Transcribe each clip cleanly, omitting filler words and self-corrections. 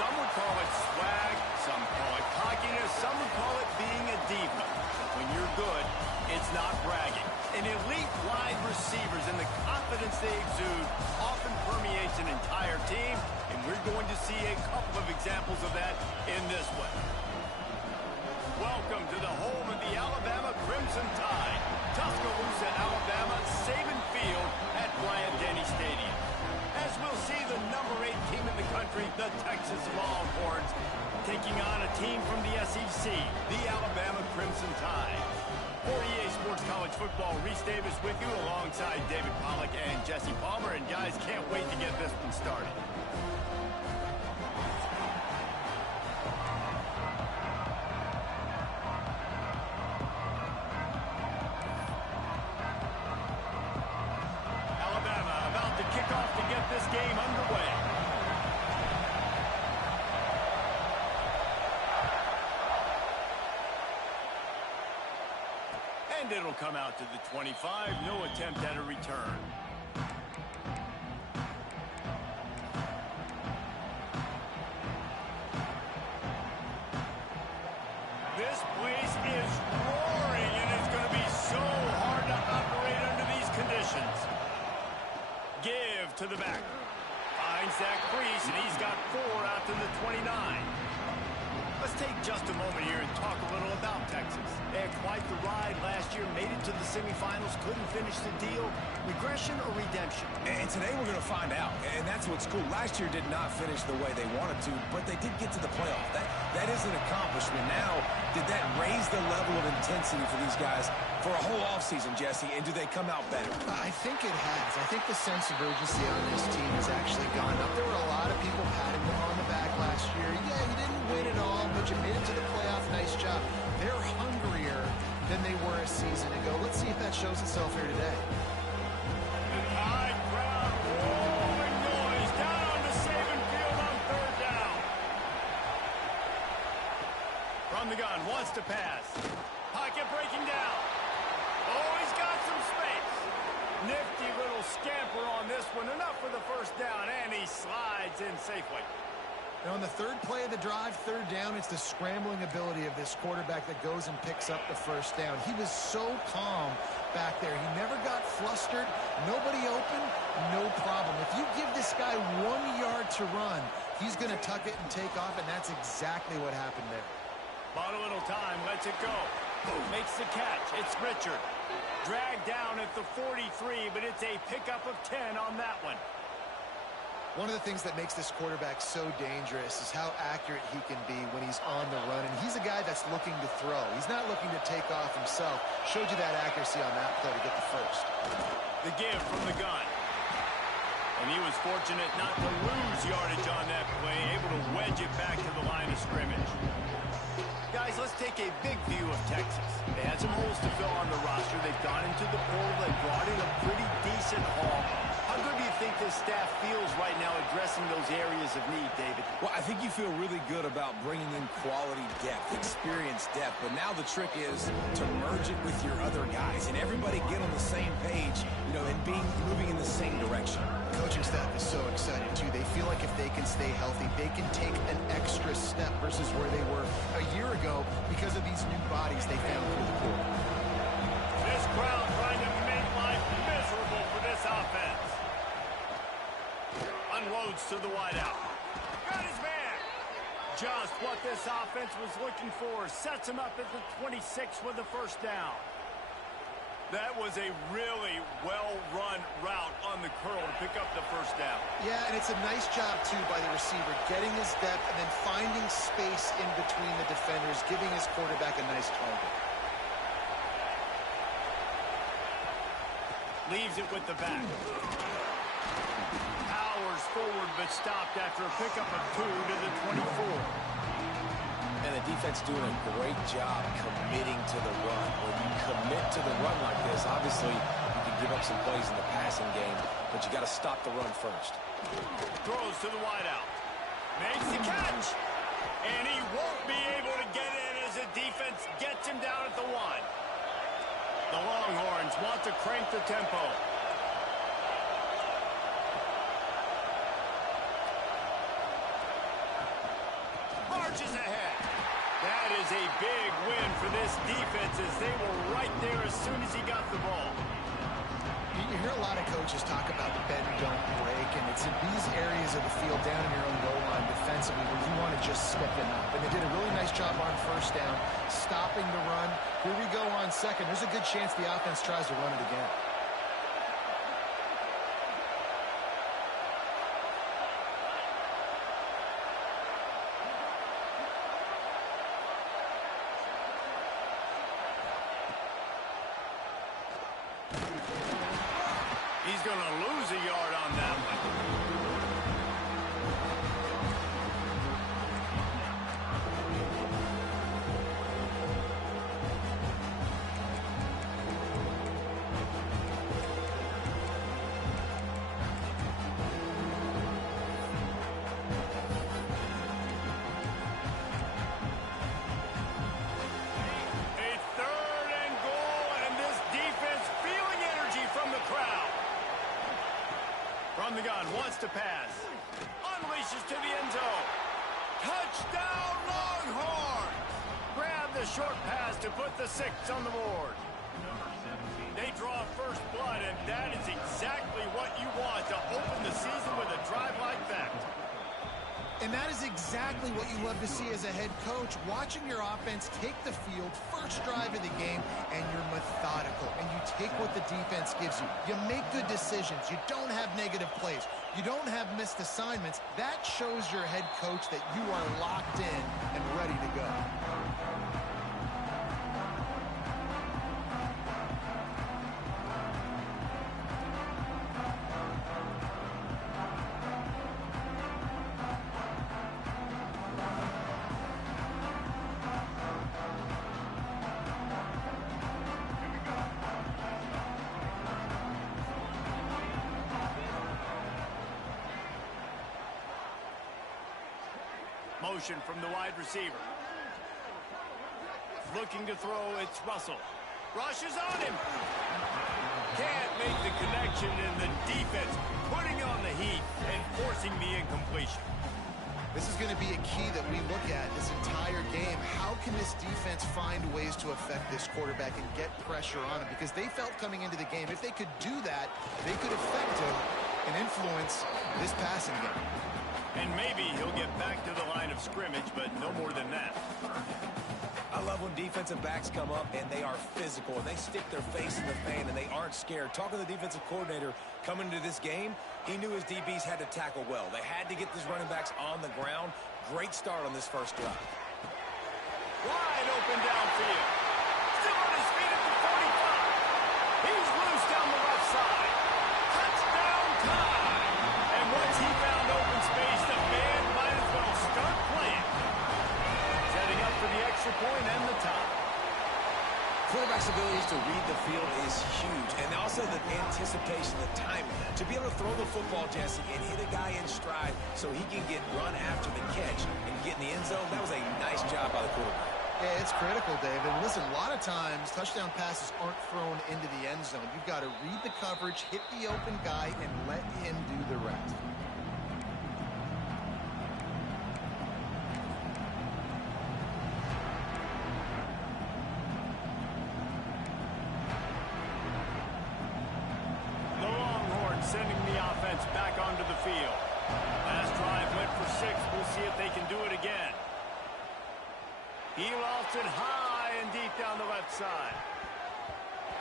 Some would call it swag, some call it cockiness, some would call it being a diva. When you're good, it's not bragging. An elite wide receivers and the confidence they exude often permeates an entire team, and we're going to see a couple of examples of that in this one. Welcome to the home of the Alabama Crimson Tide. Tuscaloosa, Alabama, Saban Field at Bryant-Denny Stadium. As we'll see the number 8 team in the country, the Texas Longhorns, taking on a team from the SEC, the Alabama Crimson Tide. For EA Sports College Football, Reese Davis with you alongside David Pollack and Jesse Palmer. And guys, can't wait to get this one started. Alabama about to kick off to get this game underway. And it'll come out to the 25. No attempt at a return. This place is roaring, and it's going to be so hard to operate under these conditions. Give to the back. Finds that crease, and he's got 4 out to the 29. Let's take just a moment here and talk a little about Texas. They had quite the ride last year, made it to the semifinals, couldn't finish the deal. Regression or redemption? And today we're going to find out, and that's what's cool. Last year did not finish the way they wanted to, but they did get to the playoff. That is an accomplishment. Now, did that raise the level of intensity for these guys for a whole offseason, Jesse, and do they come out better? I think it has. I think the sense of urgency on this team has actually gone up. There were a lot of people patting them on the back last year. Yeah, you didn't win it all, but you made it to the playoff. Nice job. They're hungrier than they were a season ago. Let's see if that shows itself here today. High crowd, rolling noise down on the Saban Field on 3rd down. From the gun, wants to pass. Pocket breaking down. Oh, he's got some space. Nifty little scamper on this one. Enough for the 1st down, and he slides in safely. Now on the 3rd play of the drive, 3rd down, it's the scrambling ability of this quarterback that goes and picks up the 1st down. He was so calm back there. He never got flustered. Nobody open, no problem. If you give this guy 1 yard to run, he's going to tuck it and take off, and that's exactly what happened there. Bought a little time, lets it go. Makes the catch. It's Richard. Dragged down at the 43, but it's a pickup of 10 on that one. One of the things that makes this quarterback so dangerous is how accurate he can be when he's on the run. And he's a guy that's looking to throw. He's not looking to take off himself. Showed you that accuracy on that play to get the 1st. The give from the gun. And he was fortunate not to lose yardage on that play, able to wedge it back to the line of scrimmage. Guys, let's take a big view of Texas. They had some holes to fill on the roster. They've gone into the portal. They brought in a pretty decent haul. How good do you think this staff feels right now addressing those areas of need, David? Well, I think you feel really good about bringing in quality depth, experience depth, but now the trick is to merge it with your other guys and everybody get on the same page, and moving in the same direction. Coaching staff is so excited, too. They feel like if they can stay healthy, they can take an extra step versus where they were a year ago because of these new bodies they found through the portal. This crowd trying to make life miserable for this offense. Unloads to the wideout. Got his man. Just what this offense was looking for. Sets him up at the 26 with the 1st down. That was a really well-run route on the curl to pick up the 1st down. Yeah, and it's a nice job, too, by the receiver, getting his depth and then finding space in between the defenders, giving his quarterback a nice target. Leaves it with the back. Powers forward, but stopped after a pickup of 2 to the 24. And the defense doing a great job committing to the run. When you commit to the run like this, obviously you can give up some plays in the passing game, but you got to stop the run first. Throws to the wideout. Makes the catch. And he won't be able to get in as the defense gets him down at the 1. The Longhorns want to crank the tempo. marches ahead. That is a big win for this defense as they were right there as soon as he got the ball. You hear a lot of coaches talk about bend, don't break, and it's in these areas of the field down in your own goal line defensively where you want to just step it up. And they did a really nice job on first down, stopping the run. Here we go on second. There's a good chance the offense tries to run it again. He's going to lose a yard on that one. A third and goal, and this defense feeling energy from the crowd. From the gun, wants to pass. Unleashes to the end zone. Touchdown, Longhorn! Grab the short pass to put the 6 on the board. They draw first blood, and that is exactly what you want to open the season with a drive like that. And that is exactly what you love to see as a head coach, watching your offense take the field, first drive of the game, and you're methodical, and you take what the defense gives you. You make good decisions. You don't have negative plays. You don't have missed assignments. That shows your head coach that you are locked in and ready to go. Motion from the wide receiver. Looking to throw, it's Russell. Rushes on him. Can't make the connection, and the defense putting on the heat and forcing the incompletion. This is going to be a key that we look at this entire game. How can this defense find ways to affect this quarterback and get pressure on him? Because they felt coming into the game, if they could do that, they could affect him and influence this passing game. And maybe he'll get back to the line of scrimmage, but no more than that. I love when defensive backs come up and they are physical and they stick their face in the fan and they aren't scared. Talking to the defensive coordinator coming into this game, he knew his DBs had to tackle well. They had to get these running backs on the ground. Great start on this first drive. Wide open downfield. Still on his feet at the 45. He's loose down the left side. Touchdown time. And once he found open space, the man might as well start playing. Setting up for the extra point and the tie. Quarterback's abilities to read the field is huge, and also the anticipation, the timing. To be able to throw the football, Jesse, and hit a guy in stride so he can get run after the catch and get in the end zone, that was a nice job by the quarterback. Yeah, it's critical, David. Listen, a lot of times touchdown passes aren't thrown into the end zone. You've got to read the coverage, hit the open guy, and let him do the rest. The Longhorns sending the offense back onto the field. Last drive went for 6. We'll see if they can do it again. He lofts it high and deep down the left side.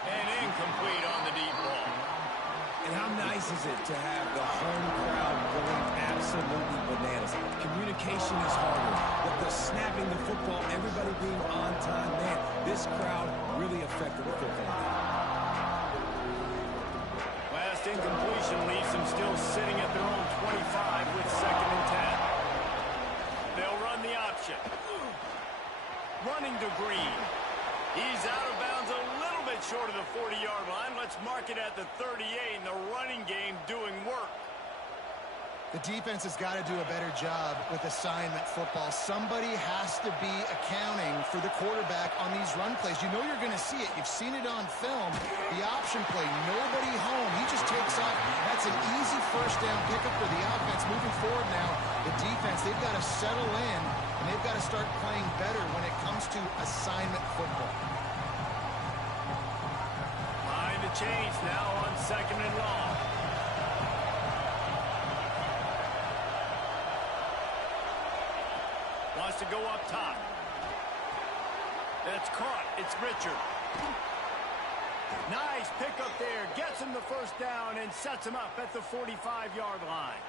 And incomplete on the deep ball. And how nice is it to have the home crowd going absolutely bananas? Communication is harder, but the snapping the football, everybody being on time, man, this crowd really affected the football game. Last incompletion leaves them still sitting at their own 25 with 2nd and 10. They'll run the option. Running to Green. He's out of bounds a little bit short of the 40-yard line. Let's mark it at the 38, and the running game doing work. The defense has got to do a better job with assignment football. Somebody has to be accounting for the quarterback on these run plays. You know you're going to see it. You've seen it on film. The option play, nobody home. He just takes off. That's an easy first down pickup for the offense. Moving forward now, the defense defense, they've got to settle in, and they've got to start playing better when it comes to assignment football. Behind the chains now on 2nd and long. Wants to go up top. That's caught. It's Richard. Nice pickup there. Gets him the first down and sets him up at the 45-yard line.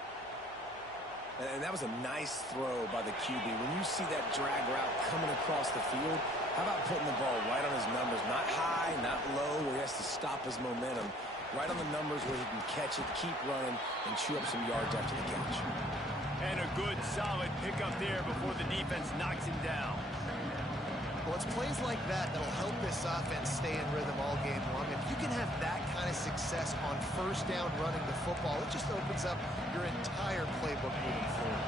And that was a nice throw by the QB. When you see that drag route coming across the field, how about putting the ball right on his numbers? Not high, not low, where he has to stop his momentum. Right on the numbers where he can catch it, keep running, and chew up some yards after the catch. And a good, solid pickup there before the defense knocks him down. Well, it's plays like that that'll help this offense stay in rhythm all game long. If you can have that kind of success on first down running the football, it just opens up your entire playbook moving forward.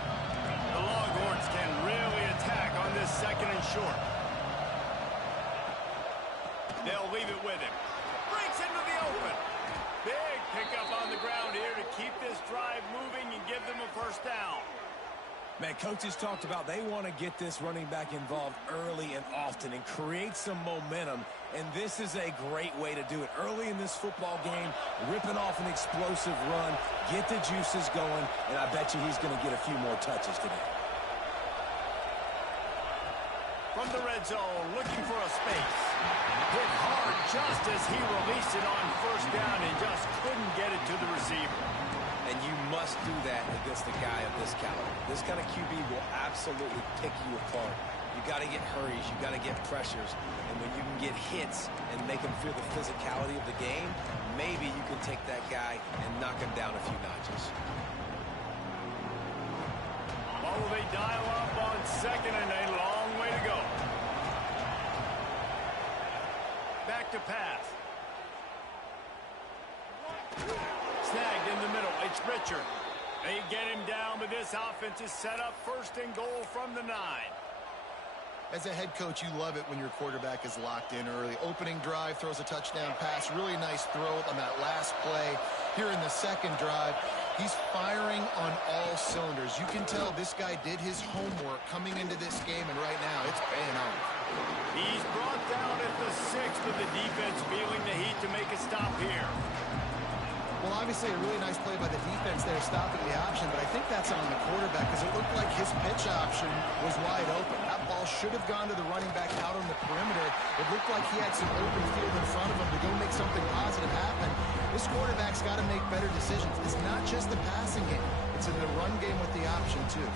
The Longhorns can really attack on this 2nd and short. They'll leave it with him. Breaks into the open. Big pickup on the ground here to keep this drive moving and give them a first down. Man, coaches talked about they want to get this running back involved early and often and create some momentum, and this is a great way to do it. Early in this football game, ripping off an explosive run, get the juices going, and I bet you he's going to get a few more touches today. From the red zone, looking for a space. Hit hard just as he released it on first down and just couldn't get it to the receiver. And you must do that against a guy of this caliber. This kind of QB will absolutely pick you apart. You got to get hurries. You got to get pressures. And when you can get hits and make him feel the physicality of the game, maybe you can take that guy and knock him down a few notches. Oh, they dial up on 2nd and a long way to go. Back to pass. Snagged in the middle. It's Richard. They get him down, but this offense is set up 1st and goal from the 9. As a head coach, you love it when your quarterback is locked in early. Opening drive, throws a touchdown pass. Really nice throw on that last play. Here in the 2nd drive, he's firing on all cylinders. You can tell this guy did his homework coming into this game, and right now it's paying off. He's brought down at the 6th, but the defense feeling the heat to make a stop here. Well, obviously a really nice play by the defense there, stopping the option, but I think that's on the quarterback because it looked like his pitch option was wide open. That ball should have gone to the running back out on the perimeter. It looked like he had some open field in front of him to go make something positive happen. This quarterback's got to make better decisions. It's not just the passing game. It's in the run game with the option, too.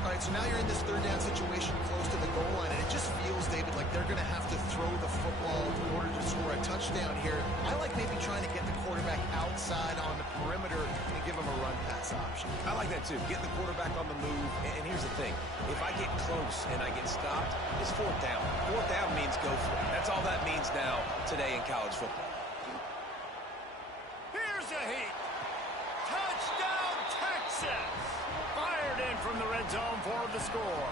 All right, so now you're in this 3rd down situation close to the goal line, and it just feels, David, like they're going to have to throw the football in order to score a touchdown here. I like maybe trying to get the quarterback outside on the perimeter and give him a run-pass option. I like that, too. Get the quarterback on the move. And here's the thing. If I get close and I get stopped, it's 4th down. 4th down means go for it. That's all that means now today in college football. Here's a heat. Touchdown, Texas! Fired in from the red zone for the score.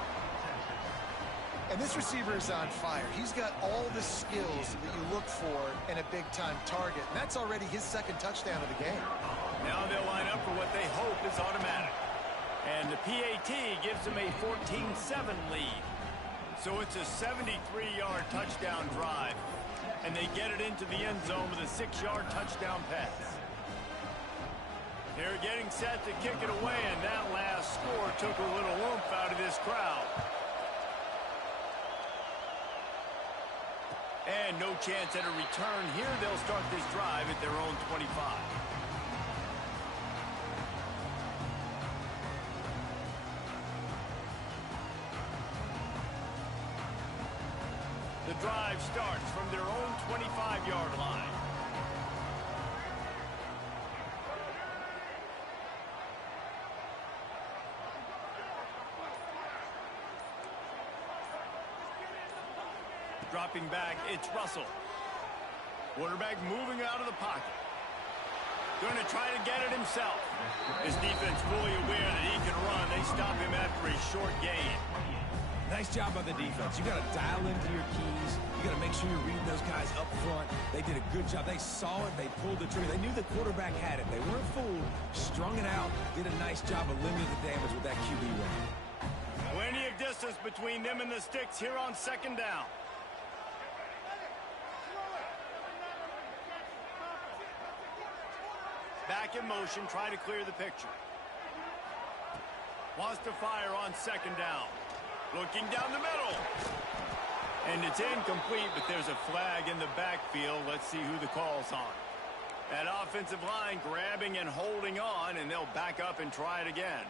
And this receiver is on fire. He's got all the skills that you look for in a big-time target. And that's already his 2nd touchdown of the game. Now they'll line up for what they hope is automatic. And the PAT gives them a 14-7 lead. So it's a 73-yard touchdown drive. And they get it into the end zone with a 6-yard touchdown pass. They're getting set to kick it away, and that last score took a little oomph out of this crowd. And no chance at a return here. They'll start this drive at their own 25. The drive starts from their own 25-yard line. Dropping back, it's Russell. Quarterback moving out of the pocket. Going to try to get it himself. His defense fully aware that he can run. They stop him after a short gain. Nice job by the defense. You got to dial into your keys. You got to make sure you're reading those guys up front. They did a good job. They saw it. They pulled the trigger. They knew the quarterback had it. They weren't fooled. Strung it out. Did a nice job of limiting the damage with that QB run. between them and the sticks here on second down. Back in motion, try to clear the picture. Wants to fire on second down. Looking down the middle. And it's incomplete, but there's a flag in the backfield. Let's see who the call's on. That offensive line grabbing and holding on, and they'll back up and try it again.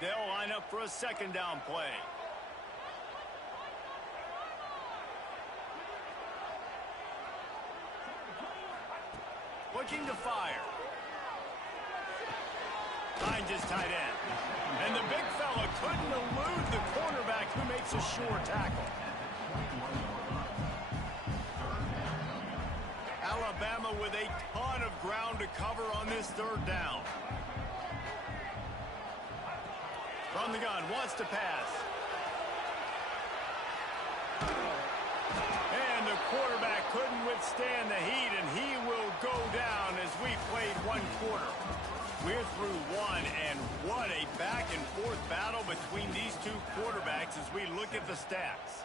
They'll line up for a second down play. Looking to fire. Finds his tight end. And the big fella couldn't elude the cornerback who makes a sure tackle. Alabama with a ton of ground to cover on this third down. From the gun, wants to pass. And the quarterback couldn't withstand the heat, and he will go down as we played one quarter. We're through one, and what a back-and-forth battle between these two quarterbacks as we look at the stats.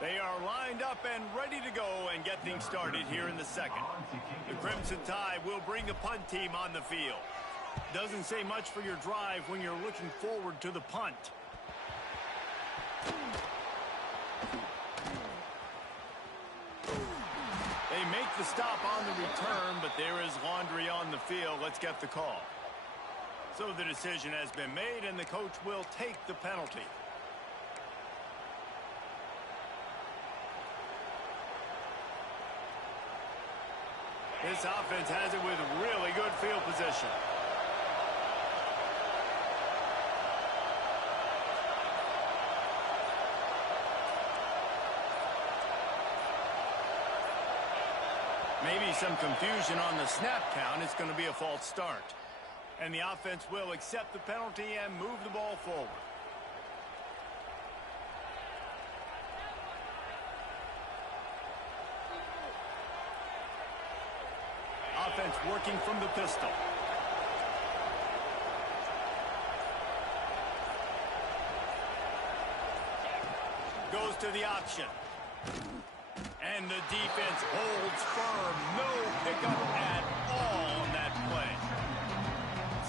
They are lined up and ready to go and get things started here in the second. The Crimson Tide will bring the punt team on the field. Doesn't say much for your drive when you're looking forward to the punt. They make the stop on the return, but there is laundry on the field. Let's get the call. So the decision has been made, and the coach will take the penalty. This offense has it with really good field position. Maybe some confusion on the snap count. It's going to be a false start. And the offense will accept the penalty and move the ball forward. Offense working from the pistol. Goes to the option. And the defense holds firm. No pickup at all on that play.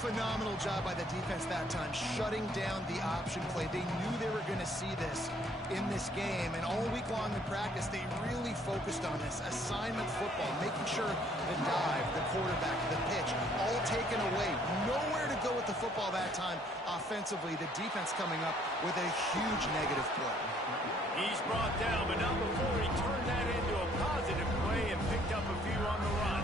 Phenomenal job by the defense that time, shutting down the option play. They knew they were going to see this in this game, and all week long in practice, they really focused on this assignment football, making sure the dive, the quarterback, the pitch, all taken away. Nowhere to go with the football that time offensively. The defense coming up with a huge negative play. He's brought down, but not before he turned that into a positive play and picked up a few on the run.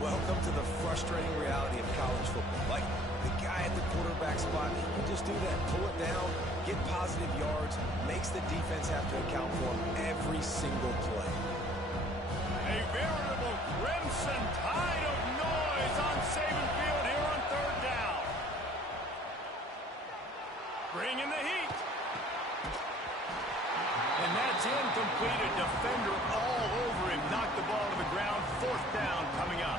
Welcome to the frustrating reality of college football. Like, the guy at the quarterback spot, he can just do that. Pull it down, get positive yards, makes the defense have to account for him every single play. A veritable crimson tide of noise on Saban Field here on third down. Bringing the heat. And that's incomplete. A defender all over him. Knocked the ball to the ground. Fourth down coming up.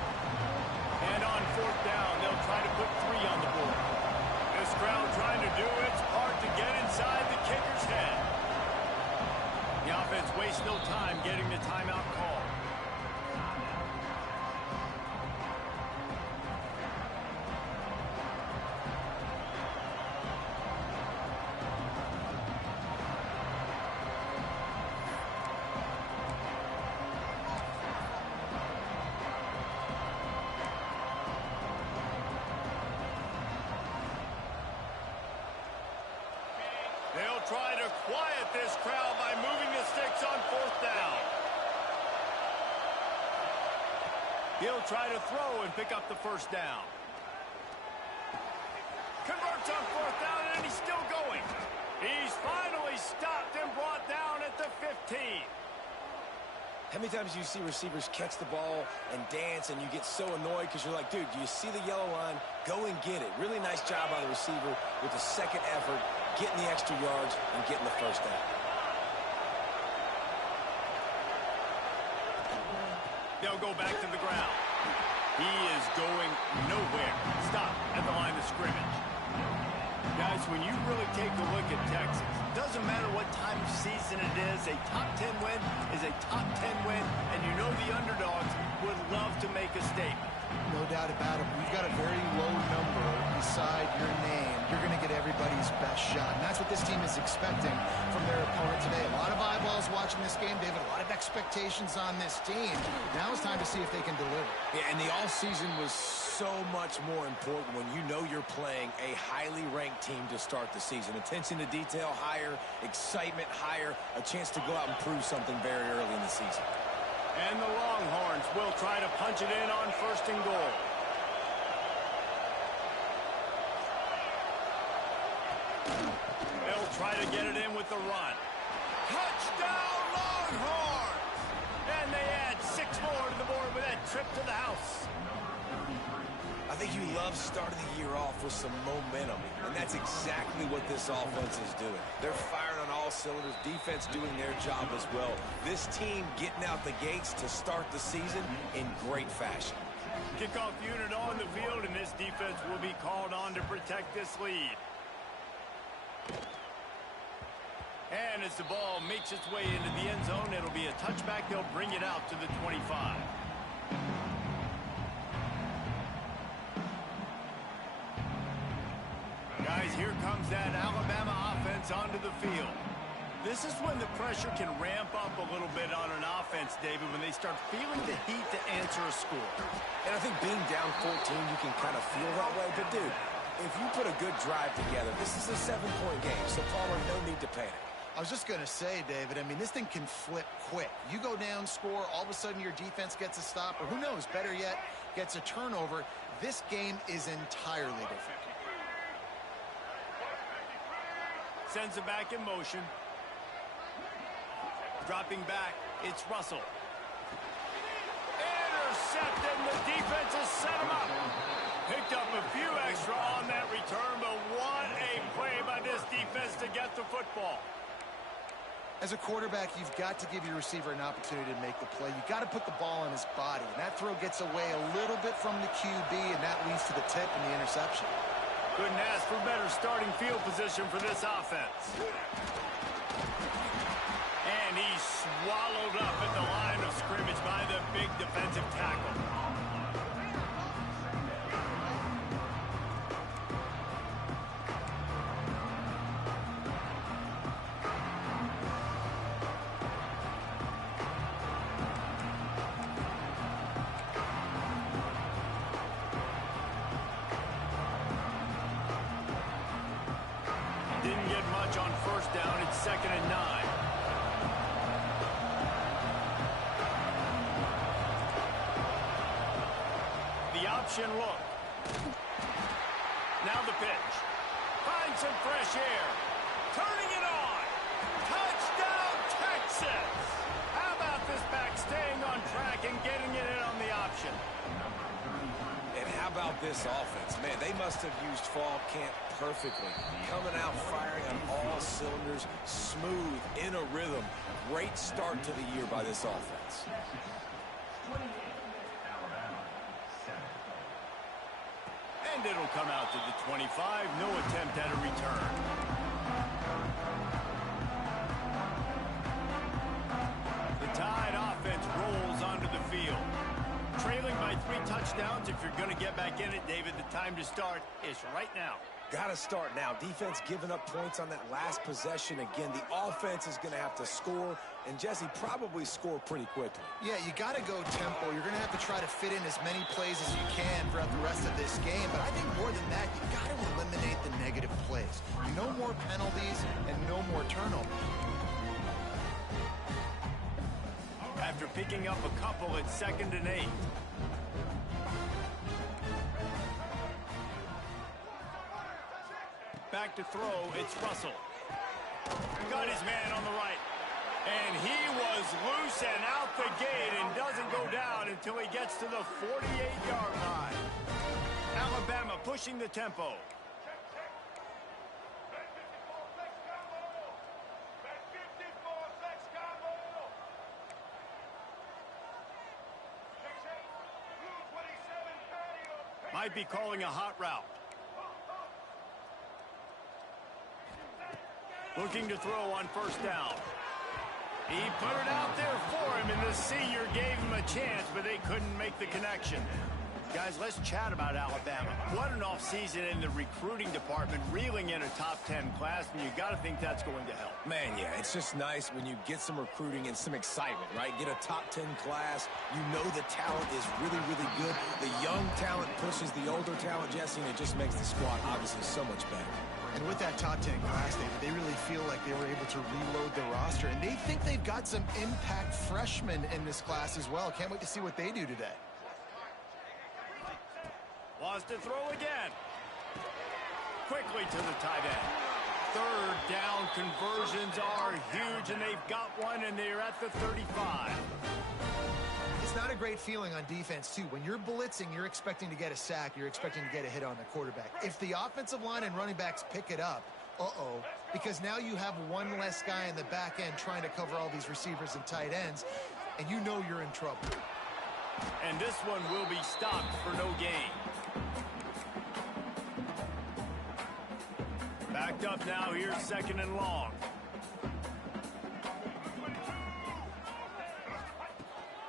And on fourth down, they'll try to put 3 on the board. This crowd trying to do its part to get inside the kicker's head. The offense wastes no time getting the timeout call. They'll try to quiet this crowd by moving the sticks on fourth down. He'll try to throw and pick up the first down. Converts on fourth down, and he's still going. He's finally stopped and brought down at the 15. How many times do you see receivers catch the ball and dance and you get so annoyed because you're like, dude, do you see the yellow line? Go and get it. Really nice job by the receiver with the second effort, getting the extra yards and getting the first down. They'll go back to the ground. He is going nowhere. Stop at the line of scrimmage. Guys, when you really take a look at Texas, doesn't matter what time of season it is, a top 10 win is a top 10 win, and you know the underdogs would love to make a statement. No doubt about it. We've got a very low number beside your name. You're going to get everybody's best shot. And that's what this team is expecting from their opponent today. A lot of eyeballs watching this game, David. A lot of expectations on this team. Now it's time to see if they can deliver. Yeah, and the all-season was so much more important when you know you're playing a highly ranked team to start the season. Attention to detail higher, excitement higher, a chance to go out and prove something very early in the season. And the Longhorns will try to punch it in on 1st and goal. They'll try to get it in with the run. Touchdown, Longhorns! And they add 6 more to the board with that trip to the house. I think you love starting the year off with some momentum, and that's exactly what this offense is doing. They're firing on all cylinders, defense doing their job as well. This team getting out the gates to start the season in great fashion. Kickoff unit on the field, and this defense will be called on to protect this lead. And as the ball makes its way into the end zone, it'll be a touchback. They'll bring it out to the 25. Guys, here comes that Alabama offense onto the field. This is when the pressure can ramp up a little bit on an offense, David, when they start feeling the heat to answer a score. And I think being down 14, you can kind of feel that way. But, dude, if you put a good drive together, this is a 7-point game. So, Palmer, no need to panic. I was just going to say, David, I mean, this thing can flip quick. You go down, score, all of a sudden your defense gets a stop, or who knows, better yet, gets a turnover. This game is entirely different. Sends it back in motion. Dropping back, it's Russell. Intercepted, and the defense has set him up. Picked up a few extra on that return, but what a play by this defense to get the football. As a quarterback, you've got to give your receiver an opportunity to make the play. You've got to put the ball in his body. And that throw gets away a little bit from the QB, and that leads to the tip and the interception. Couldn't ask for better starting field position for this offense. And he's swallowed up at the line of scrimmage by the big defensive tackle. Didn't get much on 1st down. It's 2nd and 9. The option look. Now the pitch. Finds some fresh air. Turning it on. Touchdown, Texas! How about this back staying on track and getting it in on the option? And how about this offense? Man, they must have used fall camp perfectly. Coming out firing on all cylinders, smooth, in a rhythm. Great start to the year by this offense. And it'll come out to the 25. No attempt at a return. The Tide offense rolls onto the field. Trailing by 3 touchdowns. If you're going to get back in it, David, the time to start is right now. Got to start now. Defense giving up points on that last possession. Again, the offense is going to have to score, and Jesse probably score pretty quickly. Yeah, you got to go tempo. You're going to have to try to fit in as many plays as you can throughout the rest of this game. But I think more than that, you got to eliminate the negative plays. No more penalties and no more turnovers. After picking up a couple, it's 2nd and 8. Back to throw, it's Russell. Got his man on the right. And he was loose and out the gate and doesn't go down until he gets to the 48-yard line. Alabama pushing the tempo. Might be calling a hot route. Looking to throw on first down. He put it out there for him, and the senior gave him a chance, but they couldn't make the connection. Guys, let's chat about Alabama. What an offseason in the recruiting department, reeling in a top 10 class, and you got to think that's going to help. Man, yeah, it's just nice when you get some recruiting and some excitement, right? Get a top 10 class. You know the talent is really, really good. The young talent pushes the older talent, Jesse, and it just makes the squad obviously so much better. And with that top 10 class, they really feel like they were able to reload the roster. And they think they've got some impact freshmen in this class as well. Can't wait to see what they do today. Wants to throw again. Quickly to the tight end. Third down conversions are huge, and they've got one, and they're at the 35. It's not a great feeling on defense, too. When you're blitzing, you're expecting to get a sack. You're expecting to get a hit on the quarterback. If the offensive line and running backs pick it up, because now you have one less guy in the back end trying to cover all these receivers and tight ends, and you know you're in trouble. And this one will be stopped for no gain. Backed up now, here's second and long.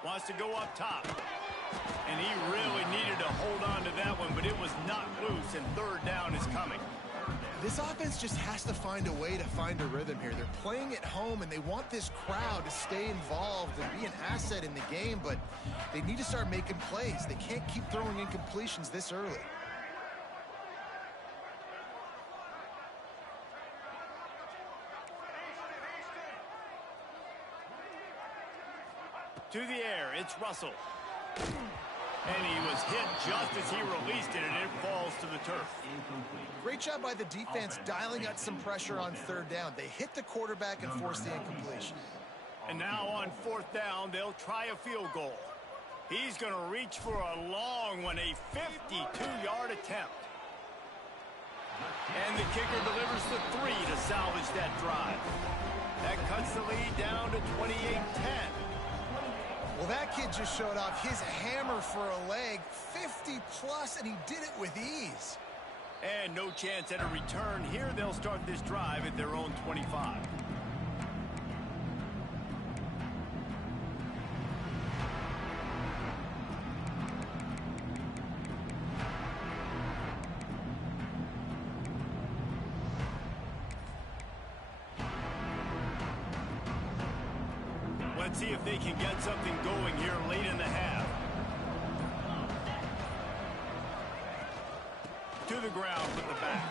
Wants to go up top. And he really needed to hold on to that one, but it was not loose, and third down is coming. This offense just has to find a way to find a rhythm here. They're playing at home, and they want this crowd to stay involved and be an asset in the game, but they need to start making plays. They can't keep throwing incompletions this early. To the air, it's Russell. And he was hit just as he released it, and it falls to the turf. Great job by the defense dialing out some pressure on third down. They hit the quarterback and forced the incompletion. And now on fourth down, they'll try a field goal. He's going to reach for a long one, a 52-yard attempt. And the kicker delivers the 3 to salvage that drive. That cuts the lead down to 28-10. Well, that kid just showed off his hammer for a leg, 50-plus, and he did it with ease. And no chance at a return. Here they'll start this drive at their own 25. Let's see if they can get something going here late in the half. To the ground with the back.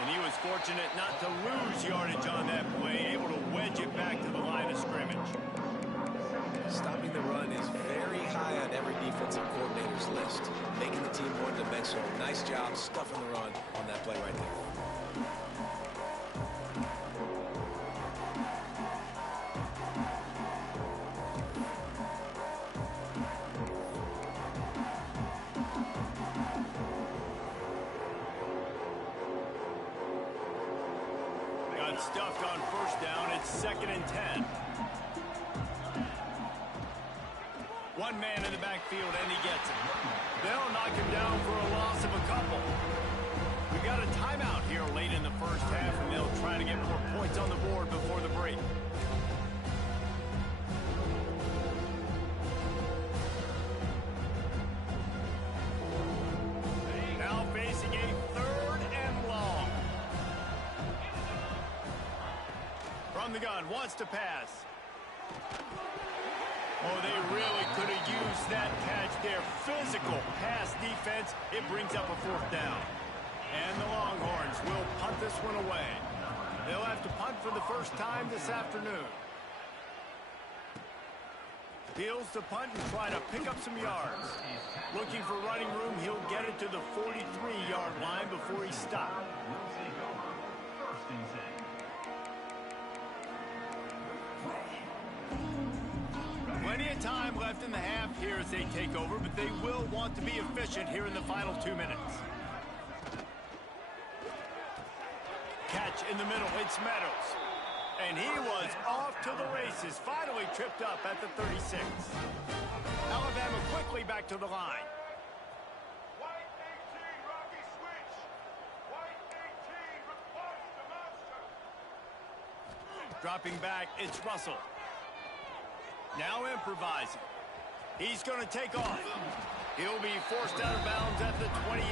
And he was fortunate not to lose yardage on that play, able to wedge it back to the line of scrimmage. Stopping the run is very high on every defensive coordinator's list. Making the team one-dimensional. Nice job stuffing the run on that play right there. Stuffed on first down. It's second and 10. One man in the backfield, and he gets it. They'll knock him down for a loss of a couple. We got a timeout here late in the first half, and they'll try to get more points on the board before the break. Now facing a third and long. From the gun, wants to pass. Oh, they really could have used that catch there. Physical pass defense. It brings up a fourth down. And the Longhorns will punt this one away. They'll have to punt for the first time this afternoon. Fields to punt and try to pick up some yards. Looking for running room. He'll get it to the 43-yard line before he stopped. Plenty of time left in the half here as they take over, but they will want to be efficient here in the final 2 minutes. Catch in the middle, it's Meadows. And he was off to the races, finally tripped up at the 36. Alabama quickly back to the line. Dropping back, it's Russell. Now improvising. He's going to take off. He'll be forced out of bounds at the 28.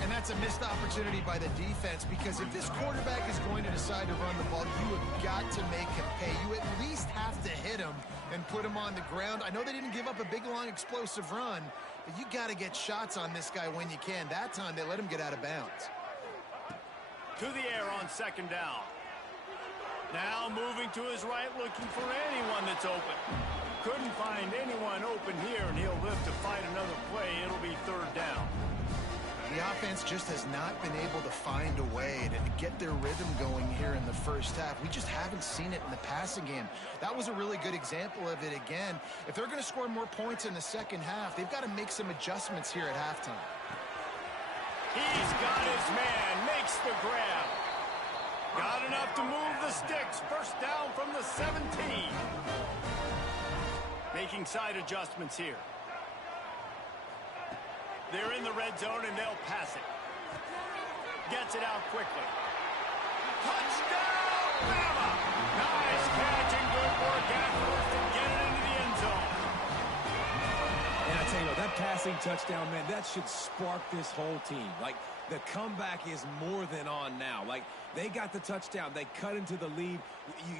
And that's a missed opportunity by the defense, because if this quarterback is going to decide to run the ball, you have got to make him pay. You at least have to hit him and put him on the ground. I know they didn't give up a big, long, explosive run, but you got to get shots on this guy when you can. That time, they let him get out of bounds. To the air on second down. Now moving to his right, looking for anyone that's open. Couldn't find anyone open here, and he'll live to fight another play. It'll be third down. The offense just has not been able to find a way to get their rhythm going here in the first half. We just haven't seen it in the passing game. That was a really good example of it again. If they're going to score more points in the second half, they've got to make some adjustments here at halftime. He's got his man, makes the grab. Got enough to move the sticks. First down from the 17. Making side adjustments here. They're in the red zone, and they'll pass it. Gets it out quickly. Touchdown, Bama! Nice catch and good work afterwards to get it into the end zone. And I tell you what, that passing touchdown, man, that should spark this whole team. Like, the comeback is more than on now. Like, they got the touchdown. They cut into the lead.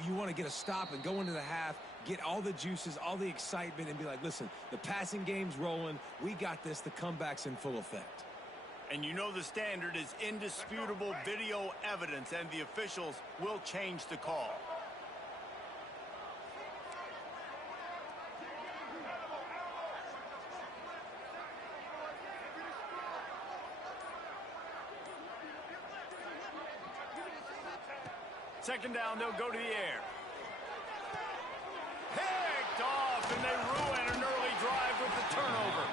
You want to get a stop and go into the half, get all the juices, all the excitement, and be like, listen, the passing game's rolling. We got this. The comeback's in full effect. And you know the standard is indisputable video evidence, and the officials will change the call. Second down, they'll go to the air. Picked off, and they ruin an early drive with the turnover.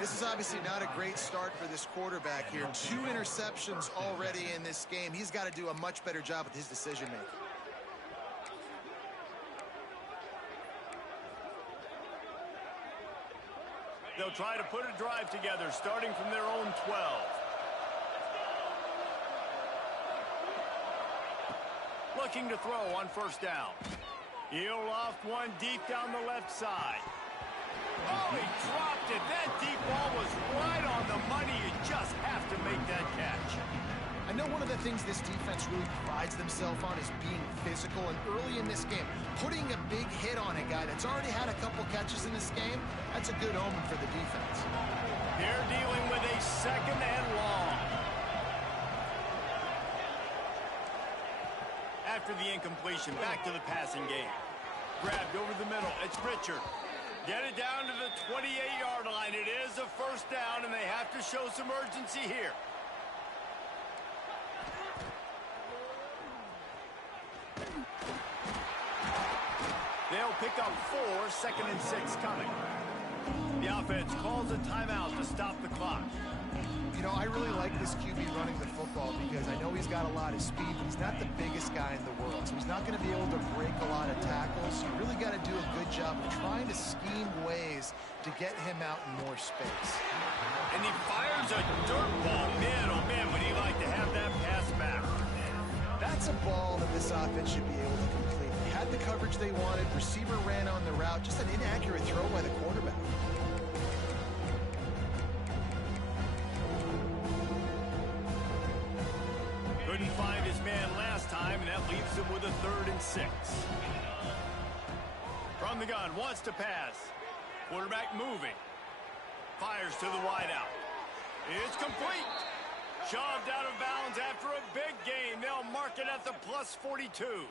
This is obviously not a great start for this quarterback here. 2 interceptions already in this game. He's got to do a much better job with his decision-making. They'll try to put a drive together, starting from their own 12. Looking to throw on first down. He'll loft one deep down the left side. Oh, he dropped it. That deep ball was right on the money. You just have to make that catch. I know one of the things this defense really prides themselves on is being physical, and early in this game, putting a big hit on a guy that's already had a couple catches in this game, that's a good omen for the defense. They're dealing with a second and long. After the incompletion, back to the passing game. Grabbed over the middle. It's Richard. Get it down to the 28-yard line. It is a first down, and they have to show some urgency here. They'll pick up 4, second and 6 coming. The offense calls a timeout to stop the clock. You know, I really like this QB running the football because I know he's got a lot of speed, but he's not the biggest guy in the world, so he's not going to be able to break a lot of tackles. You really got to do a good job of trying to scheme ways to get him out in more space. And he fires a dirt ball. Man, oh man, would he like to have that pass back. That's a ball that this offense should be able to complete. They had the coverage they wanted. Receiver ran on the route. Just an inaccurate throw by the quarterback. Couldn't find his man last time, and that leaves him with a 3rd and 6. From the gun, wants to pass. Quarterback moving. Fires to the wideout. It's complete. Shoved out of bounds after a big gain. They'll mark it at the +42.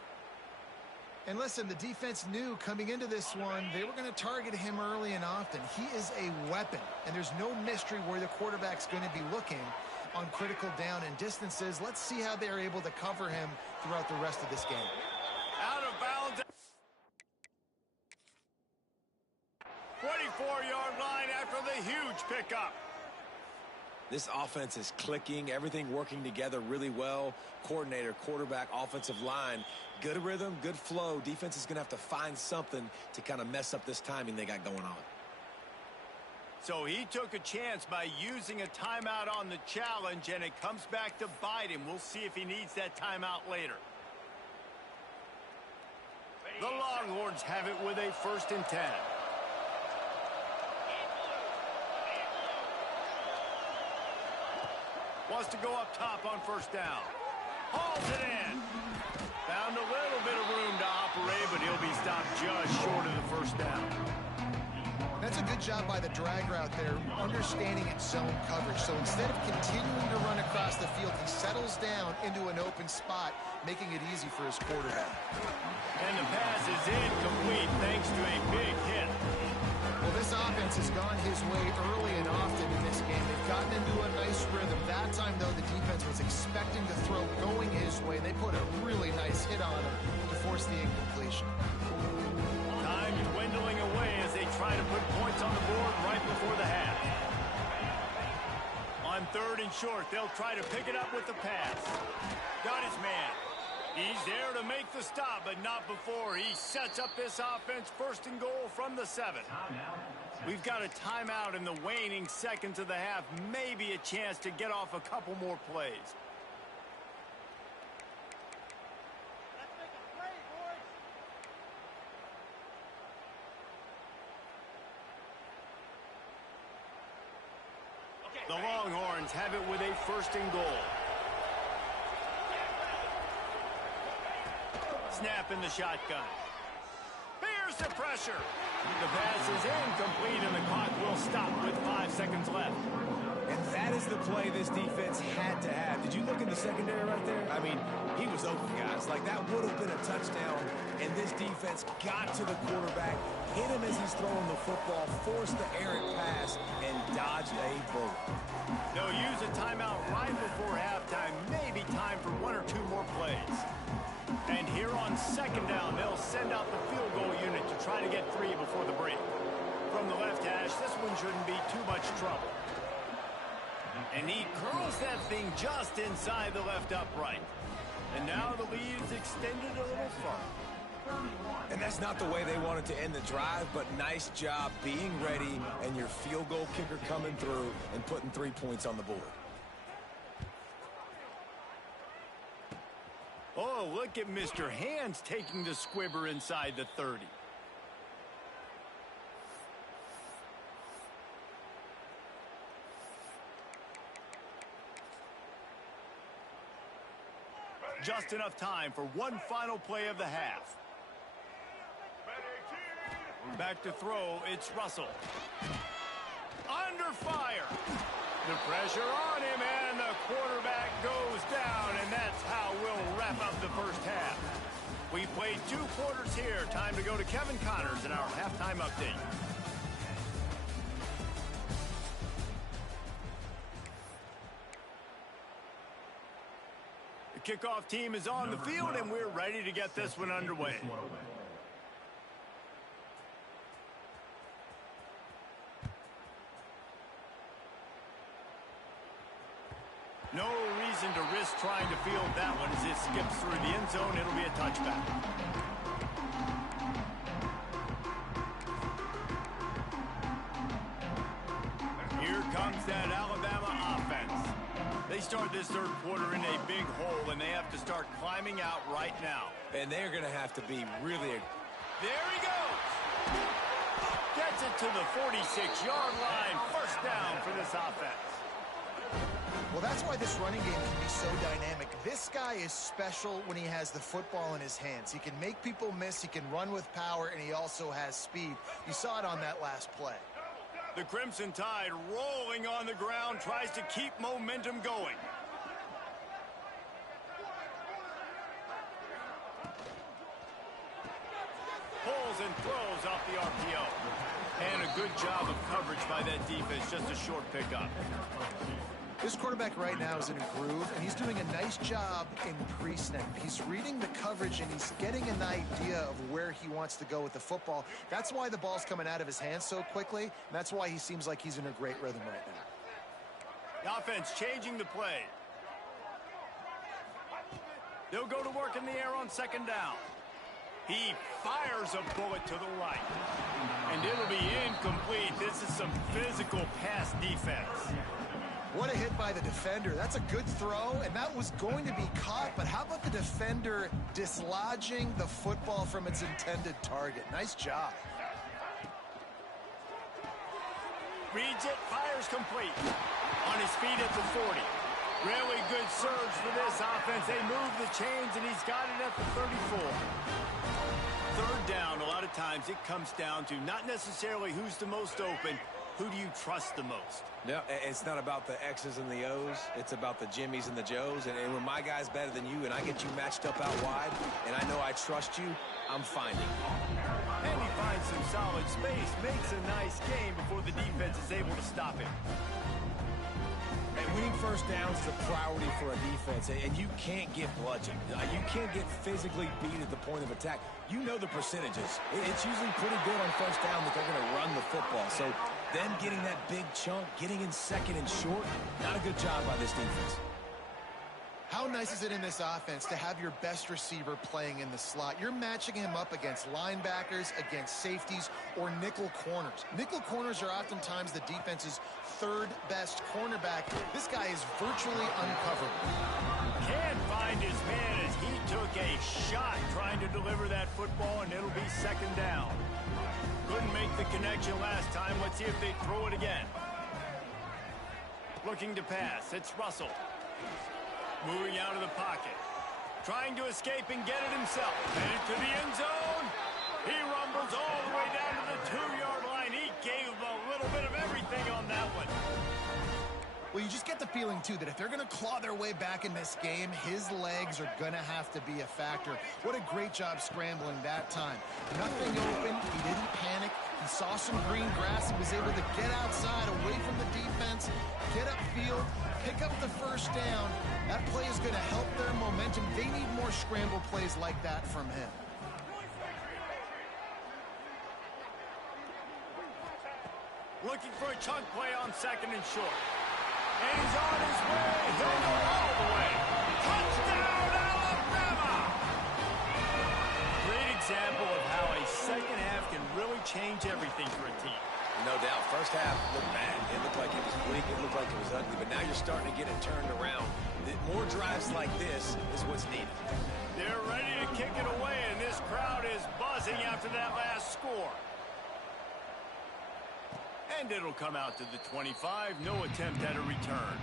And listen, the defense knew coming into this one, they were going to target him early and often. He is a weapon, and there's no mystery where the quarterback's going to be looking on critical down and distances. Let's see how they're able to cover him throughout the rest of this game. Out of bounds. 24-yard line after the huge pickup. This offense is clicking, everything working together really well. Coordinator, quarterback, offensive line, good rhythm, good flow. Defense is going to have to find something to kind of mess up this timing they got going on. So he took a chance by using a timeout on the challenge, and it comes back to bite him. We'll see if he needs that timeout later. The Longhorns have it with a 1st and 10. Wants to go up top on 1st down. Hauls it in. Found a little bit of room to operate, but he'll be stopped just short of the 1st down. That's a good job by the drag route there, understanding its zone coverage. So instead of continuing to run across the field, he settles down into an open spot, making it easy for his quarterback. And the pass is incomplete thanks to a big hit. Well, this offense has gone his way early and often in this game. They've gotten into a nice rhythm. That time, though, the defense was expecting the throw going his way. They put a really nice hit on him to force the incompletion. Time dwindling away as they try to put points on the board right before the half. On 3rd and short, they'll try to pick it up with the pass. Got his man. He's there to make the stop, but not before he sets up this offense 1st and goal from the 7. We've got a timeout in the waning seconds of the half. Maybe a chance to get off a couple more plays. The Longhorns have it with a 1st and goal. Snap in the shotgun. Here's the pressure. The pass is incomplete, and the clock will stop with 5 seconds left. And that is the play this defense had to have. Did you look in the secondary right there? I mean, he was open, guys. Like, that would have been a touchdown, and this defense got to the quarterback, hit him as he's throwing the football, forced the errant pass, and dodged a bullet. They'll use a timeout right before halftime. Maybe time for 1 or 2 more plays. And here on 2nd down, they'll send out the field goal unit to try to get 3 before the break. From the left hash, this one shouldn't be too much trouble. And he curls that thing just inside the left upright. And now the lead is extended a little further. And that's not the way they wanted to end the drive, but nice job being ready and your field goal kicker coming through and putting 3 points on the board. Oh, look at Mr. Hands taking the squibber inside the 30. Just enough time for one final play of the half. Back to throw, it's Russell. Under fire. The pressure on him, and the quarterback goes down, and that's how we'll wrap up the 1st half. We played 2 quarters here. Time to go to Kevin Connors in our halftime update. The kickoff team is on the field, and we're ready to get this one underway. No reason to risk trying to field that one as it skips through the end zone. It'll be a touchback. Here comes that Alabama offense. They start this 3rd quarter in a big hole, and they have to start climbing out right now. And they're going to have to be really... There he goes. Gets it to the 46-yard line. 1st down for this offense. Well, that's why this running game can be so dynamic. This guy is special when he has the football in his hands. He can make people miss, he can run with power, and he also has speed. You saw it on that last play. The Crimson Tide rolling on the ground, tries to keep momentum going. Pulls and throws off the RPO. And a good job of coverage by that defense, just a short pickup. This quarterback right now is in a groove, and he's doing a nice job in pre-snap. He's reading the coverage, and he's getting an idea of where he wants to go with the football. That's why the ball's coming out of his hands so quickly, and that's why he seems like he's in a great rhythm right now. The offense changing the play. They'll go to work in the air on 2nd down. He fires a bullet to the right. And it'll be incomplete. This is some physical pass defense. What a hit by the defender. That's a good throw, and that was going to be caught, but how about the defender dislodging the football from its intended target? Nice job. Reads it, fires complete. On his feet at the 40. Really good surge for this offense. They move the chains, and he's got it at the 34. Third down, a lot of times it comes down to not necessarily who's the most open, who do you trust the most? No, it's not about the X's and the O's. It's about the Jimmies and the Joes. And when my guy's better than you and I get you matched up out wide, and I know I trust you, I'm finding. And he finds some solid space, makes a nice game before the defense is able to stop him. And winning first downs is a priority for a defense, and you can't get bludgeoned. You can't get physically beat at the point of attack. You know the percentages. It's usually pretty good on first down that they're going to run the football. So them getting that big chunk, getting in second and short, not a good job by this defense. How nice is it in this offense to have your best receiver playing in the slot? You're matching him up against linebackers, against safeties, or nickel corners. Nickel corners are oftentimes the defense's third best cornerback. This guy is virtually uncoverable. Can't find his man as he took a shot trying to deliver that football, and it'll be second down. Couldn't make the connection last time. Let's see if they throw it again. Looking to pass. It's Russell. Moving out of the pocket. Trying to escape and get it himself. Headed to the end zone. He rumbles all the way down to the 2-yard line. He gave a little bit of everything on that one. Well, you just get the feeling, too, that if they're going to claw their way back in this game, his legs are going to have to be a factor. What a great job scrambling that time. Nothing open. He didn't panic. He saw some green grass and was able to get outside, away from the defense, get upfield, pick up the first down. That play is going to help their momentum. They need more scramble plays like that from him. Looking for a chunk play on second and short. And he's on his way. He'll go all the way. Touchdown, Alabama! Great example of how a second half can really change everything for a team. No doubt. First half looked bad. It looked like it was weak. It looked like it was ugly. But now you're starting to get it turned around. More drives like this is what's needed. They're ready to kick it away, and this crowd is buzzing after that last score. And it'll come out to the 25. No attempt at a return.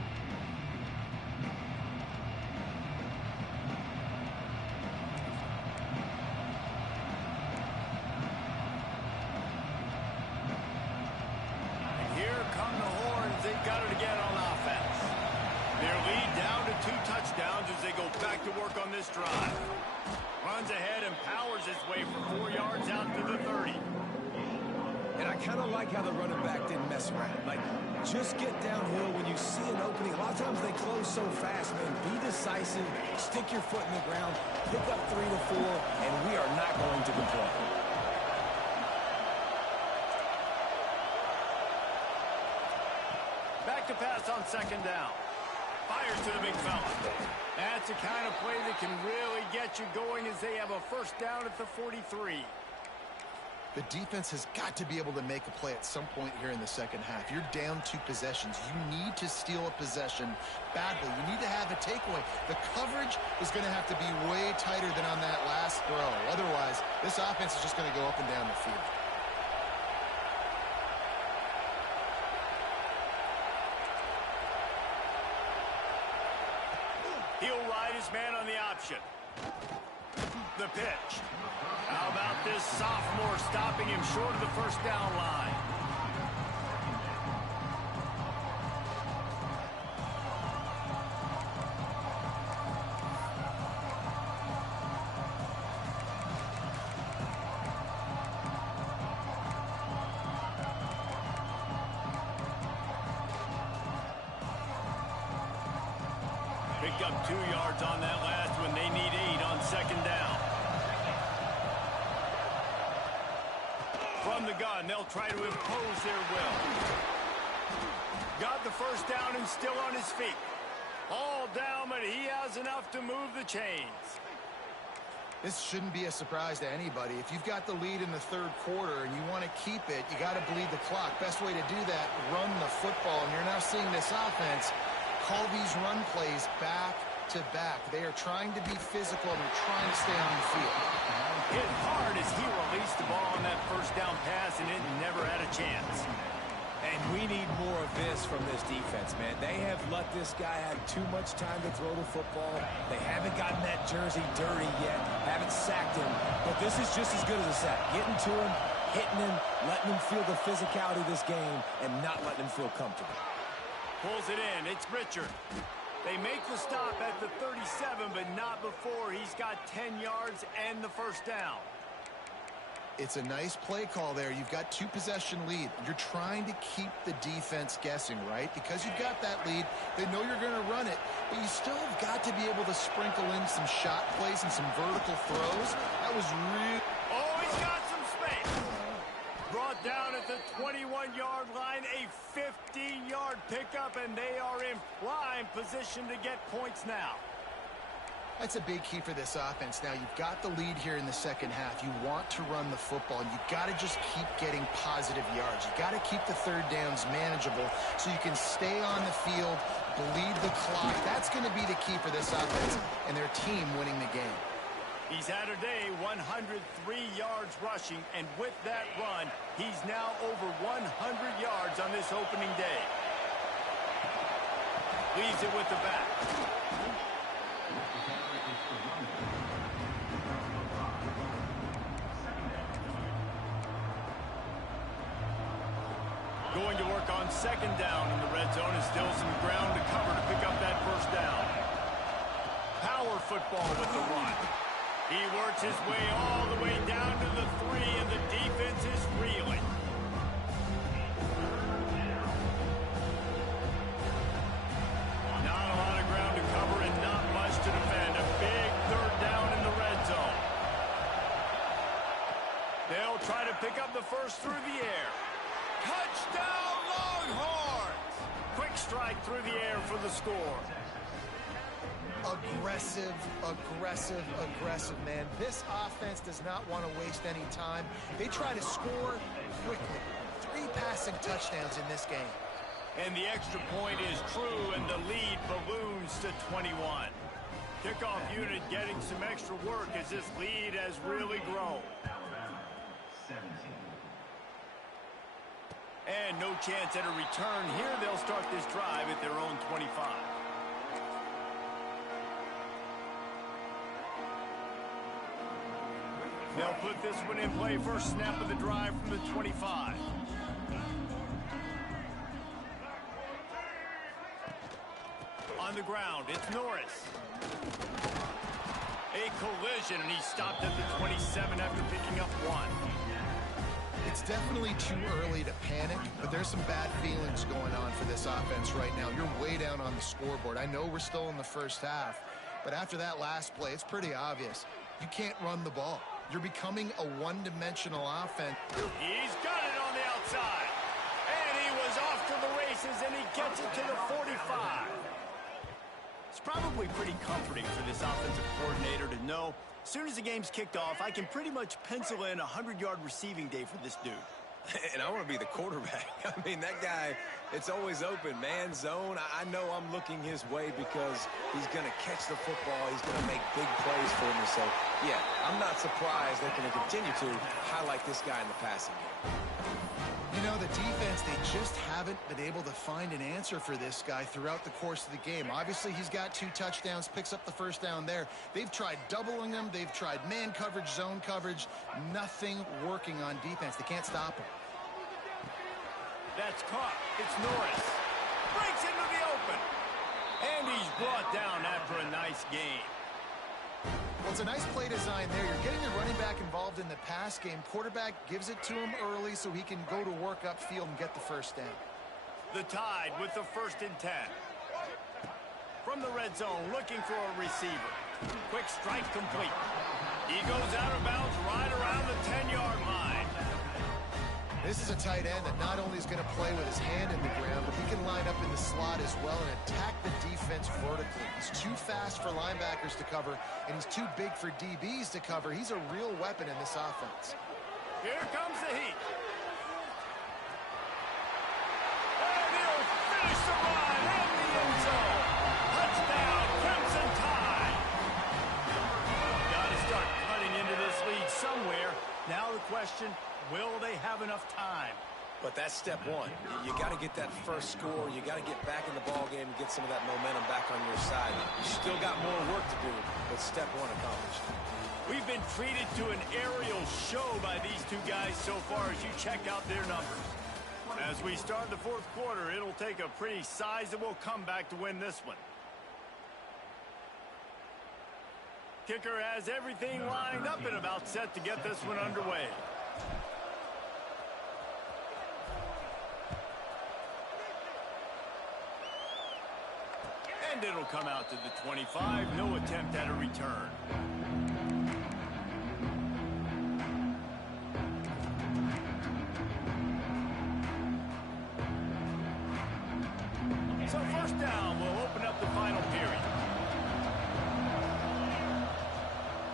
And here come the horns. They've got it again on offense. Their lead down to 2 touchdowns as they go back to work on this drive. Runs ahead and powers his way for 4 yards out to the 30. And I kind of like how the running back didn't mess around. Like, just get downhill when you see an opening. A lot of times they close so fast, man. Be decisive, stick your foot in the ground, pick up 3 to 4, and we are not going to complain. Back to pass on second down. Fires to the big fella. That's the kind of play that can really get you going as they have a first down at the 43. The defense has got to be able to make a play at some point here in the second half. You're down 2 possessions. You need to steal a possession badly. You need to have a takeaway. The coverage is going to have to be way tighter than on that last throw. Otherwise, this offense is just going to go up and down the field. He'll ride his man on the option. The pitch. How about this sophomore stopping him short of the first down line? Picked up 2 yards on that last one. They need 8 on second down. From the gun, they'll try to impose their will. Got the first down and still on his feet. All down, but he has enough to move the chains. This shouldn't be a surprise to anybody. If you've got the lead in the third quarter and you want to keep it, you got to bleed the clock. Best way to do that, run the football. And you're now seeing this offense call these run plays back to back. They are trying to be physical and they're trying to stay on the field. Hit hard as he released the ball on that first down pass, and it never had a chance. And we need more of this from this defense, man. They have let this guy have too much time to throw the football. They haven't gotten that jersey dirty yet, haven't sacked him. But this is just as good as a sack. Getting to him, hitting him, letting him feel the physicality of this game, and not letting him feel comfortable. Pulls it in. It's Richard. They make the stop at the 37, but not before he's got 10 yards and the first down. It's a nice play call there. You've got 2-possession lead. You're trying to keep the defense guessing, right? Because you've got that lead, they know you're going to run it, but you still have got to be able to sprinkle in some shot plays and some vertical throws. That was real. Oh, he's got some space. Brought down at the 21-yard line, a 15-yard pickup, and they are in prime position to get points now. That's a big key for this offense. Now, you've got the lead here in the second half. You want to run the football, and you've got to just keep getting positive yards. You've got to keep the third downs manageable so you can stay on the field, bleed the clock. That's going to be the key for this offense and their team winning the game. He's had a day, 103 yards rushing, and with that run, he's now over 100 yards on this opening day. Leaves it with the back. Going to work on second down in the red zone, and still some ground to cover to pick up that first down. Power football with the run. He works his way all the way down to the 3, and the defense is reeling. Not a lot of ground to cover and not much to defend. A big third down in the red zone. They'll try to pick up the first through the air. Touchdown, Longhorns! Quick strike through the air for the score. Aggressive, aggressive, aggressive, man. This offense does not want to waste any time. They try to score quickly. 3 passing touchdowns in this game. And the extra point is true, and the lead balloons to 21. Kickoff unit getting some extra work as this lead has really grown. And no chance at a return here. They'll start this drive at their own 25. They'll put this one in play. First snap of the drive from the 25. On the ground, it's Norris. A collision, and he stopped at the 27 after picking up 1. It's definitely too early to panic, but there's some bad feelings going on for this offense right now. You're way down on the scoreboard. I know we're still in the first half, but after that last play, it's pretty obvious. You can't run the ball. You're becoming a one-dimensional offense. He's got it on the outside. And he was off to the races, and he gets it to the 45. It's probably pretty comforting for this offensive coordinator to know as soon as the game's kicked off, I can pretty much pencil in a 100-yard receiving day for this dude. And I want to be the quarterback. I mean, that guy, it's always open, man, zone. I know I'm looking his way because he's going to catch the football. He's going to make big plays for me. So, yeah, I'm not surprised they're going to continue to highlight this guy in the passing game. You know, the defense, they just haven't been able to find an answer for this guy throughout the course of the game. Obviously, he's got 2 touchdowns, picks up the first down there. They've tried doubling him. They've tried man coverage, zone coverage. Nothing working on defense. They can't stop him. That's caught. It's Norris. Breaks into the open. And he's brought down after a nice game. Well, it's a nice play design there. You're getting the running back involved in the pass game. Quarterback gives it to him early so he can go to work upfield and get the first down. The Tide with the 1st and 10. From the red zone, looking for a receiver. Quick strike complete. He goes out of bounds right around the 10-yard line. This is a tight end that not only is going to play with his hand in the ground, but he can line up in the slot as well and attack the defense vertically. He's too fast for linebackers to cover, and he's too big for DBs to cover. He's a real weapon in this offense. Here comes the heat. And he'll finish the run in the end zone. Touchdown, Crimson Tide. Got to start cutting into this lead somewhere. Now the question, will they have enough time? But that's step one. You got to get that first score. You got to get back in the ball game and get some of that momentum back on your side. You still got more work to do, but step one accomplished. We've been treated to an aerial show by these two guys so far as you check out their numbers. As we start the fourth quarter, it'll take a pretty sizable comeback to win this one. Kicker has everything lined up and about set to get this one underway. And it'll come out to the 25. No attempt at a return. So first down will open up the final period.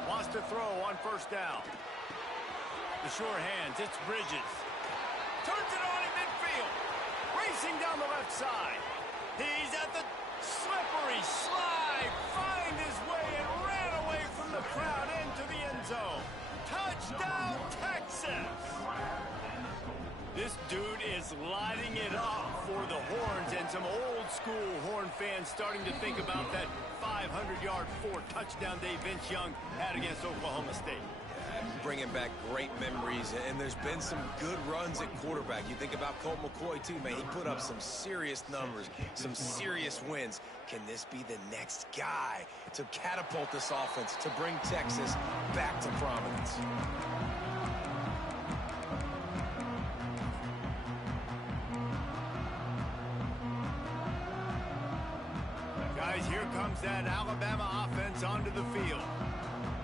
Wants to throw on first down. The sure hands, it's Bridges. Turns it on in midfield. Racing down the left side. He's at the slippery slide. Find his way and ran away from the crowd into the end zone. Touchdown, Texas! This dude is lighting it up for the Horns, and some old-school Horn fans starting to think about that 500-yard, 4-touchdown day Vince Young had against Oklahoma State. Bringing back great memories, and there's been some good runs at quarterback. You think about Colt McCoy, too, man. He put up some serious numbers, some serious wins. Can this be the next guy to catapult this offense, to bring Texas back to prominence? Guys, here comes that Alabama offense onto the field.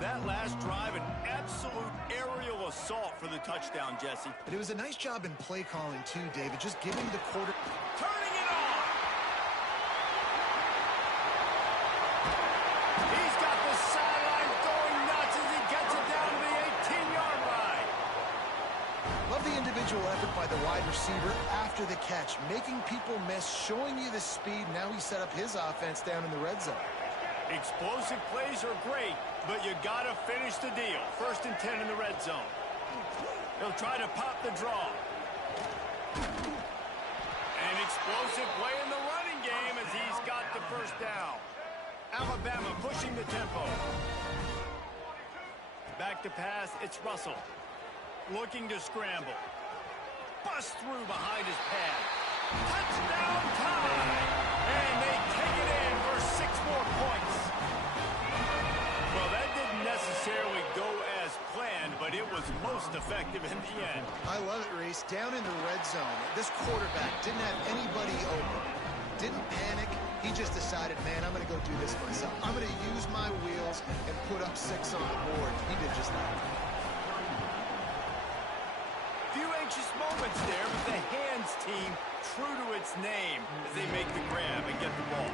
That last drive, an absolute aerial assault for the touchdown, Jesse. But it was a nice job in play calling, too, David, just giving the quarter... Turning it on! He's got the sidelines going nuts as he gets it down to the 18-yard line. Love the individual effort by the wide receiver after the catch, making people miss, showing you the speed. Now he set up his offense down in the red zone. Explosive plays are great, but you got to finish the deal. 1st and 10 in the red zone. He'll try to pop the draw. An explosive play in the running game as he's got the first down. Alabama pushing the tempo. Back to pass, it's Russell. Looking to scramble. Bust through behind his pad. Touchdown time! And they take it in for 6 more points. Well, that didn't necessarily go as planned, but it was most effective in the end. I love it, Reese. Down in the red zone, this quarterback didn't have anybody open. Didn't panic. He just decided, man, I'm going to go do this myself. I'm going to use my wheels and put up 6 on the board. He did just that. Few anxious moments there, but the hands team true to its name as they make the grab and get the ball.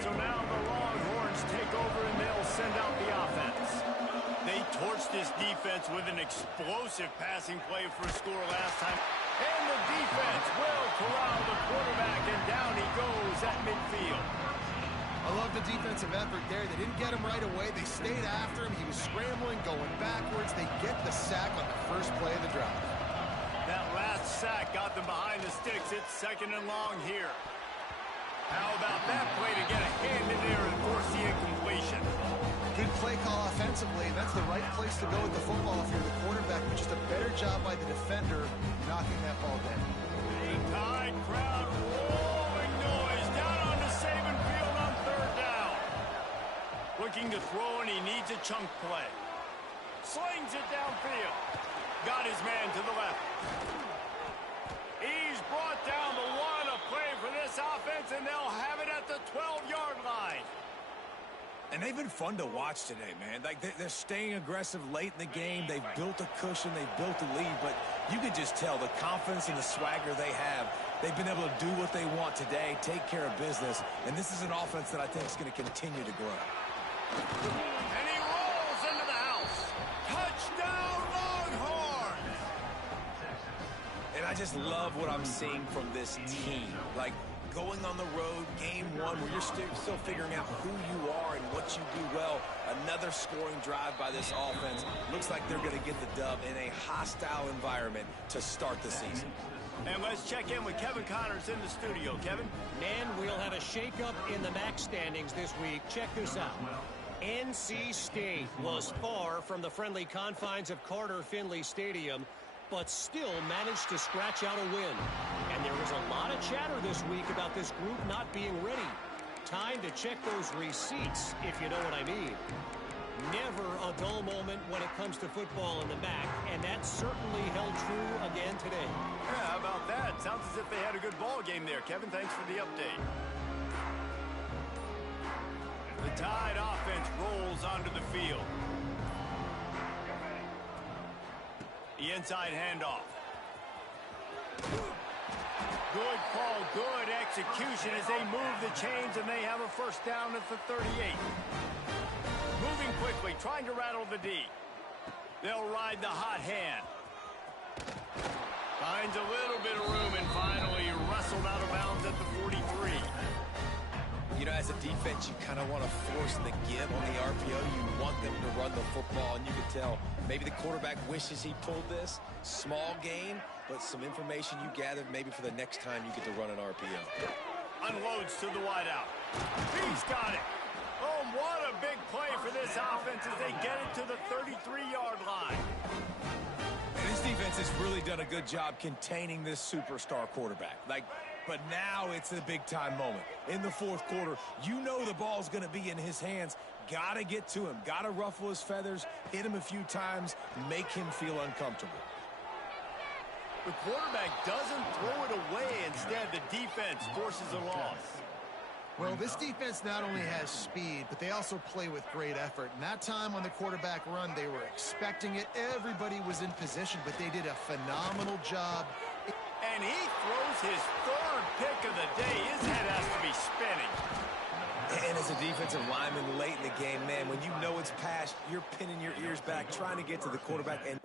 So now the Longhorns take over and they'll send out the offense. They torched this defense with an explosive passing play for a score last time. And the defense will corral the quarterback, and down he goes at midfield. I love the defensive effort there. They didn't get him right away. They stayed after him. He was scrambling, going backwards. They get the sack on the first play of the drive. That last sack got them behind the sticks. It's 2nd and long here. How about that play to get a hand in there and force the incompletion? Good play call offensively. That's the right place to go with the football if you're the quarterback, but just a better job by the defender knocking that ball down. The Tide crowd rolling noise down on the Saban field on 3rd down. Looking to throw, and he needs a chunk play. Slings it downfield. Got his man to the left. He's brought down the one, a play for this offense, and they'll have it at the 12-yard line. And they've been fun to watch today, man. Like, they're staying aggressive late in the game. They've built a cushion. They've built a lead. But you can just tell the confidence and the swagger they have. They've been able to do what they want today, take care of business. And this is an offense that I think is going to continue to grow. And he rolls into the house. Touchdown, Longhorns! And I just love what I'm seeing from this team. Like, going on the road, game one, where you're still figuring out who you are and what you do well. Another scoring drive by this offense. Looks like they're going to get the dub in a hostile environment to start the season. And let's check in with Kevin Connors in the studio. Kevin? And we'll have a shakeup in the MAC standings this week. Check this out. NC State was far from the friendly confines of Carter Finley Stadium, but still managed to scratch out a win. And there was a lot of chatter this week about this group not being ready. Time to check those receipts, if you know what I mean. Never a dull moment when it comes to football in the MAC, and that certainly held true again today. Yeah, how about that? Sounds as if they had a good ball game there. Kevin, thanks for the update. The Tide offense rolls onto the field. The inside handoff. Good call, good execution as they move the chains, and they have a first down at the 38. Moving quickly, trying to rattle the D. They'll ride the hot hand. Finds a little bit of room and finally wrestled out of bounds at the 43. You know, as a defense, you kind of want to force the give on the RPO. You want them to run the football, and you can tell maybe the quarterback wishes he pulled this. Small gain, but some information you gathered maybe for the next time you get to run an RPO. Unloads to the wideout. He's got it. Oh, what a big play for this offense as they get it to the 33-yard line. And this defense has really done a good job containing this superstar quarterback. But now it's a big-time moment. In the fourth quarter, you know the ball's going to be in his hands. Got to get to him. Got to ruffle his feathers, hit him a few times, make him feel uncomfortable. The quarterback doesn't throw it away. Instead, the defense forces a loss. Well, this defense not only has speed, but they also play with great effort. And that time on the quarterback run, they were expecting it. Everybody was in position, but they did a phenomenal job. And he throws his third pick of the day. His head has to be spinning. And as a defensive lineman late in the game, man, when you know it's past, you're pinning your ears back, trying to get to the quarterback. And